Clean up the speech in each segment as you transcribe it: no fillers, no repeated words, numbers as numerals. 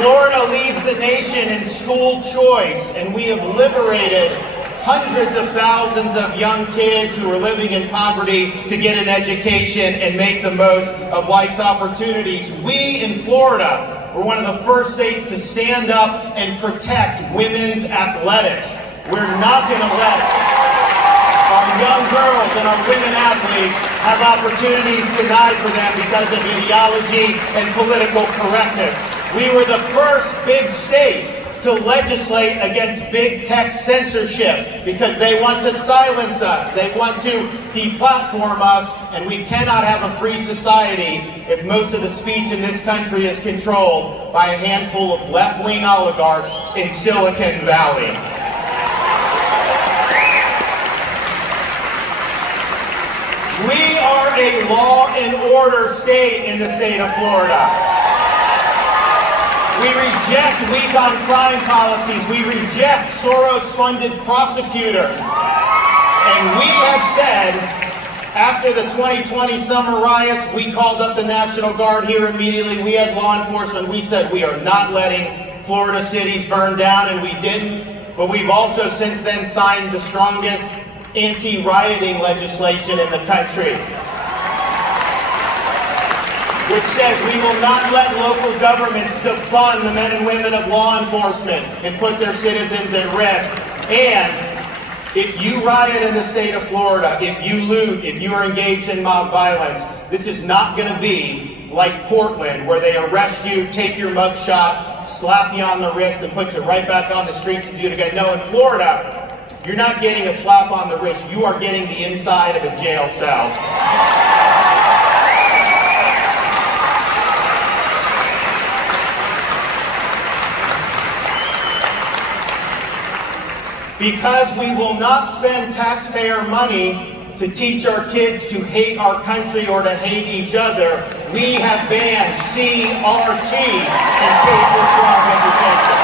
Florida leads the nation in school choice, and we have liberated hundreds of thousands of young kids who are living in poverty to get an education and make the most of life's opportunities. We in Florida were one of the first states to stand up and protect women's athletics. We're not going to let our young girls and our women athletes have opportunities denied for them because of ideology and political correctness. We were the first big state to legislate against big tech censorship because they want to silence us, they want to deplatform us, and we cannot have a free society if most of the speech in this country is controlled by a handful of left-wing oligarchs in Silicon Valley. We are a law and order state in the state of Florida. We reject weak-on-crime policies. We reject Soros-funded prosecutors. And we have said, after the 2020 summer riots, we called up the National Guard here immediately. We had law enforcement. We said we are not letting Florida cities burn down, and we didn't. But we've also since then signed the strongest anti-rioting legislation in the country, which says we will not let local governments defund the men and women of law enforcement and put their citizens at risk. And if you riot in the state of Florida, if you loot, if you are engaged in mob violence, this is not going to be like Portland, where they arrest you, take your mugshot, slap you on the wrist, and put you right back on the street to do it again. No, in Florida, you're not getting a slap on the wrist. You are getting the inside of a jail cell. Because we will not spend taxpayer money to teach our kids to hate our country or to hate each other, we have banned CRT in K-12 education.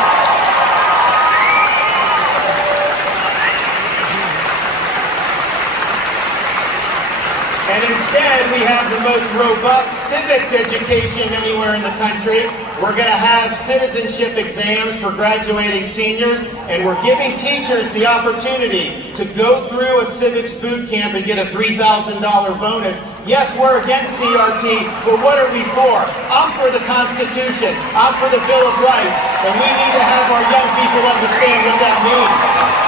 And instead, we have the most robust civics education anywhere in the country. We're going to have citizenship exams for graduating seniors, and we're giving teachers the opportunity to go through a civics boot camp and get a $3,000 bonus. Yes, we're against CRT, but what are we for? I'm for the Constitution. I'm for the Bill of Rights, and we need to have our young people understand what that means.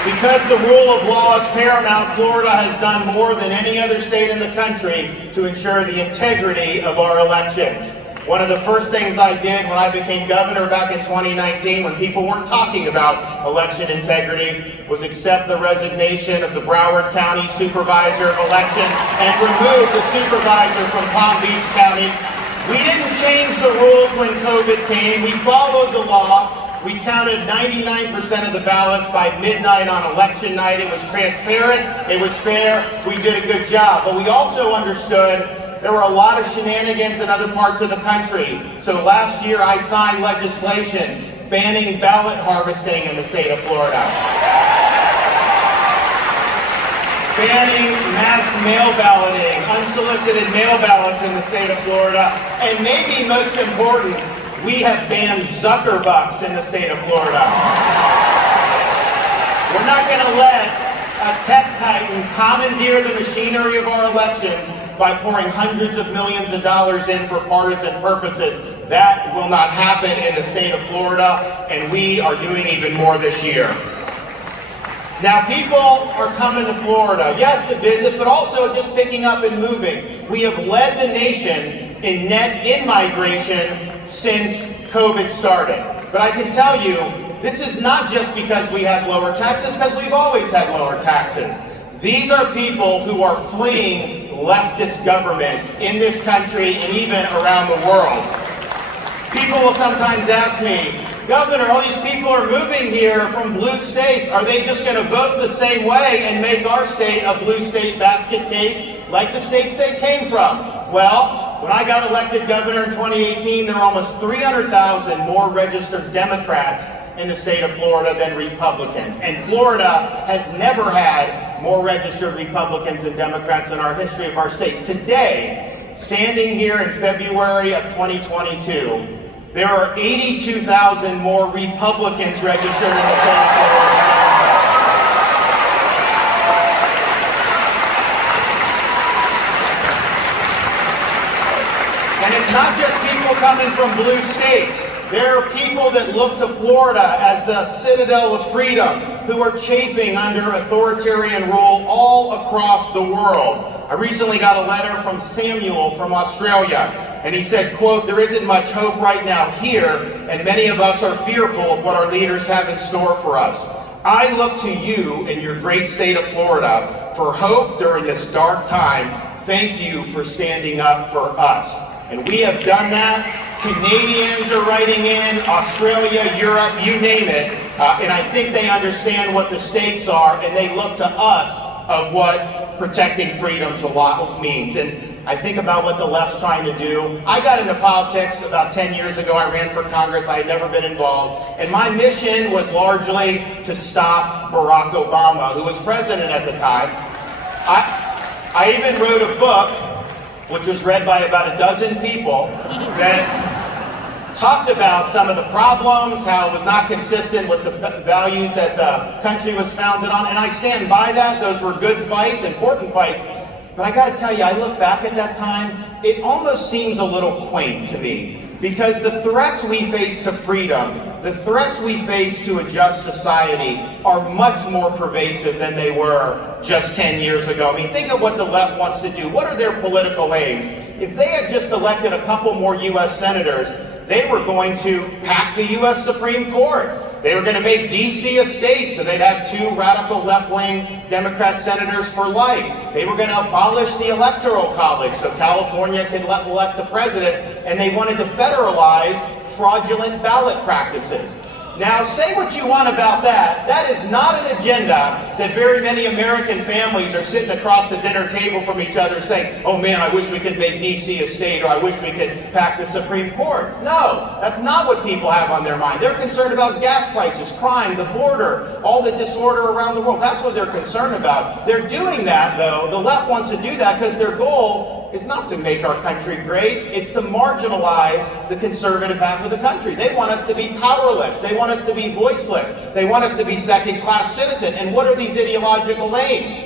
Because the rule of law is paramount, Florida has done more than any other state in the country to ensure the integrity of our elections. One of the first things I did when I became governor back in 2019, when people weren't talking about election integrity, was accept the resignation of the Broward County Supervisor of Election and remove the supervisor from Palm Beach County. We didn't change the rules when COVID came. We followed the law. We counted 99% of the ballots by midnight on election night. It was transparent, it was fair, we did a good job. But we also understood there were a lot of shenanigans in other parts of the country. So last year I signed legislation banning ballot harvesting in the state of Florida. Banning mass mail balloting, unsolicited mail ballots in the state of Florida. And maybe most important, we have banned Zuckerbucks in the state of Florida. We're not going to let a tech titan commandeer the machinery of our elections by pouring hundreds of millions of dollars in for partisan purposes. That will not happen in the state of Florida, and we are doing even more this year. Now, people are coming to Florida, yes, to visit, but also just picking up and moving. We have led the nation in net in-migration since COVID started. But I can tell you, this is not just because we have lower taxes, because we've always had lower taxes. These are people who are fleeing leftist governments in this country and even around the world. People will sometimes ask me, Governor, all these people are moving here from blue states. Are they just going to vote the same way and make our state a blue state basket case like the states they came from? Well, when I got elected governor in 2018, there were almost 300,000 more registered Democrats in the state of Florida than Republicans. And Florida has never had more registered Republicans than Democrats in our history of our state. Today, standing here in February of 2022, there are 82,000 more Republicans registered in the state of Florida. And it's not just people coming from blue states. There are people that look to Florida as the citadel of freedom who are chafing under authoritarian rule all across the world. I recently got a letter from Samuel from Australia, and he said, quote, "There isn't much hope right now here, and many of us are fearful of what our leaders have in store for us. I look to you in your great state of Florida for hope during this dark time. Thank you for standing up for us." And we have done that. Canadians are writing in, Australia, Europe, you name it. And I think they understand what the stakes are, and they look to us of what protecting freedoms a lot means. And I think about what the left's trying to do. I got into politics about 10 years ago. I ran for Congress. I had never been involved. And my mission was largely to stop Barack Obama, who was president at the time. I even wrote a book, which was read by about a dozen people, that talked about some of the problems, how it was not consistent with the values that the country was founded on, and I stand by that. Those were good fights, important fights. But I gotta tell you, I look back at that time, it almost seems a little quaint to me, because the threats we face to freedom, the threats we face to a just society are much more pervasive than they were just 10 years ago. I mean, think of what the left wants to do. What are their political aims? If they had just elected a couple more U.S. senators, they were going to pack the U.S. Supreme Court. They were going to make D.C. a state, so they'd have 2 radical left-wing Democrat senators for life. They were going to abolish the Electoral College so California could elect the president, and they wanted to federalize fraudulent ballot practices. Now, say what you want about that. That is not an agenda that very many American families are sitting across the dinner table from each other saying, "Oh man, I wish we could make D.C. a state," or "I wish we could pack the Supreme Court." No, that's not what people have on their mind. They're concerned about gas prices, crime, the border, all the disorder around the world. That's what they're concerned about. They're doing that, though. The left wants to do that because their goal is not to make our country great. It's to marginalize the conservative half of the country. They want us to be powerless. They want us to be voiceless. They want us to be second-class citizens. And what are these ideological aims?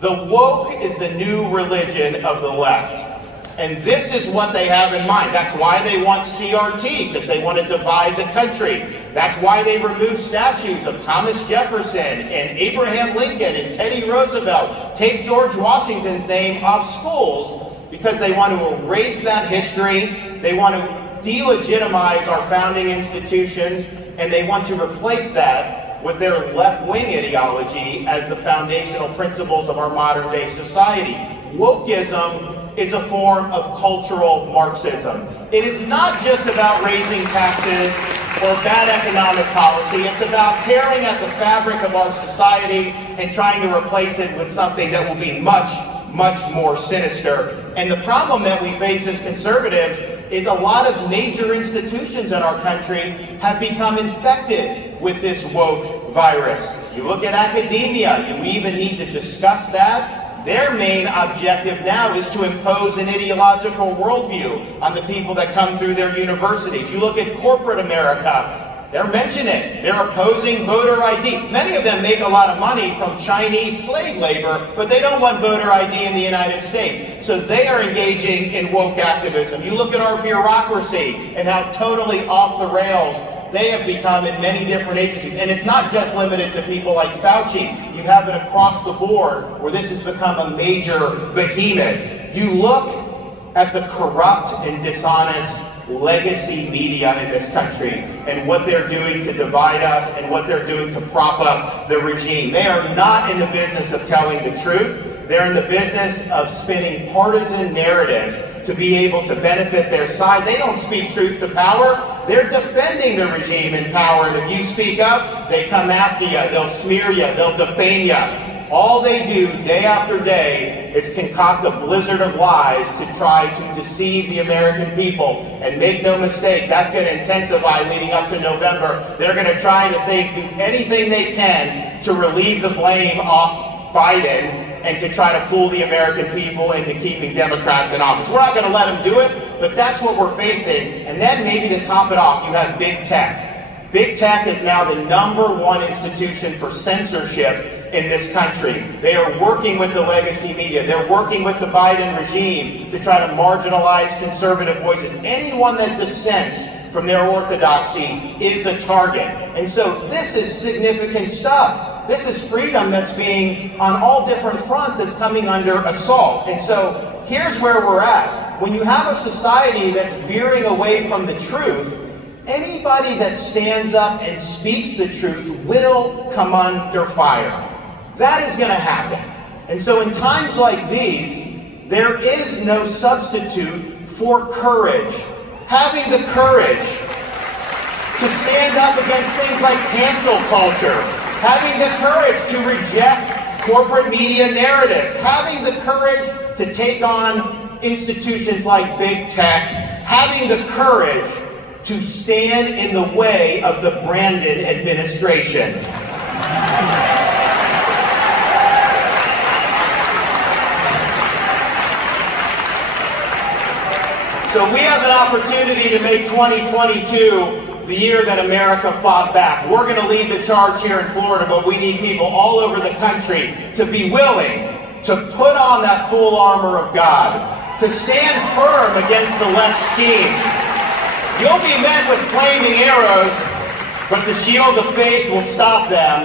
The woke is the new religion of the left. And this is what they have in mind. That's why they want CRT, because they want to divide the country. That's why they removed statues of Thomas Jefferson and Abraham Lincoln and Teddy Roosevelt, take George Washington's name off schools, because they want to erase that history. They want to delegitimize our founding institutions, and they want to replace that with their left-wing ideology as the foundational principles of our modern-day society. Wokeism is a form of cultural Marxism. It is not just about raising taxes or bad economic policy. It's about tearing at the fabric of our society and trying to replace it with something that will be much, much more sinister. And the problem that we face as conservatives is a lot of major institutions in our country have become infected with this woke virus. You look at academia, do we even need to discuss that? Their main objective now is to impose an ideological worldview on the people that come through their universities. You look at corporate America, they're mentioning it. They're opposing voter ID. Many of them make a lot of money from Chinese slave labor, but they don't want voter ID in the United States. So they are engaging in woke activism. You look at our bureaucracy and how totally off the rails they have become in many different agencies. And it's not just limited to people like Fauci. You have it across the board where this has become a major behemoth. You look at the corrupt and dishonest legacy media in this country and what they're doing to divide us and what they're doing to prop up the regime. They are not in the business of telling the truth. They're in the business of spinning partisan narratives to be able to benefit their side. They don't speak truth to power. They're defending the regime in power. And if you speak up, they come after you. They'll smear you. They'll defame you. All they do day after day is concoct a blizzard of lies to try to deceive the American people. And make no mistake, that's going to intensify leading up to November. They're going to try to do anything they can to relieve the blame off Biden and to try to fool the American people into keeping Democrats in office. We're not going to let them do it, but that's what we're facing. And then maybe to top it off, you have big tech. Big tech is now the #1 institution for censorship in this country. They are working with the legacy media. They're working with the Biden regime to try to marginalize conservative voices. Anyone that dissents from their orthodoxy is a target. And so this is significant stuff. This is freedom that's being, on all different fronts, that's coming under assault. And so here's where we're at. When you have a society that's veering away from the truth, anybody that stands up and speaks the truth will come under fire. That is going to happen. And so in times like these, there is no substitute for courage. Having the courage to stand up against things like cancel culture, having the courage to reject corporate media narratives, having the courage to take on institutions like big tech, having the courage to stand in the way of the Brandon administration. So we have an opportunity to make 2022 the year that America fought back. We're going to lead the charge here in Florida, but we need people all over the country to be willing to put on that full armor of God, to stand firm against the left's schemes. You'll be met with flaming arrows, but the shield of faith will stop them.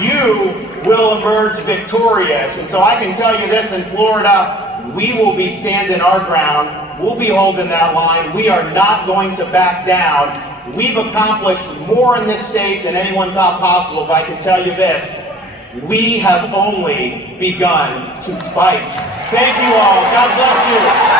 You will emerge victorious. And so I can tell you this, in Florida, we will be standing our ground. We'll be holding that line. We are not going to back down. We've accomplished more in this state than anyone thought possible, but I can tell you this, we have only begun to fight. Thank you all. God bless you.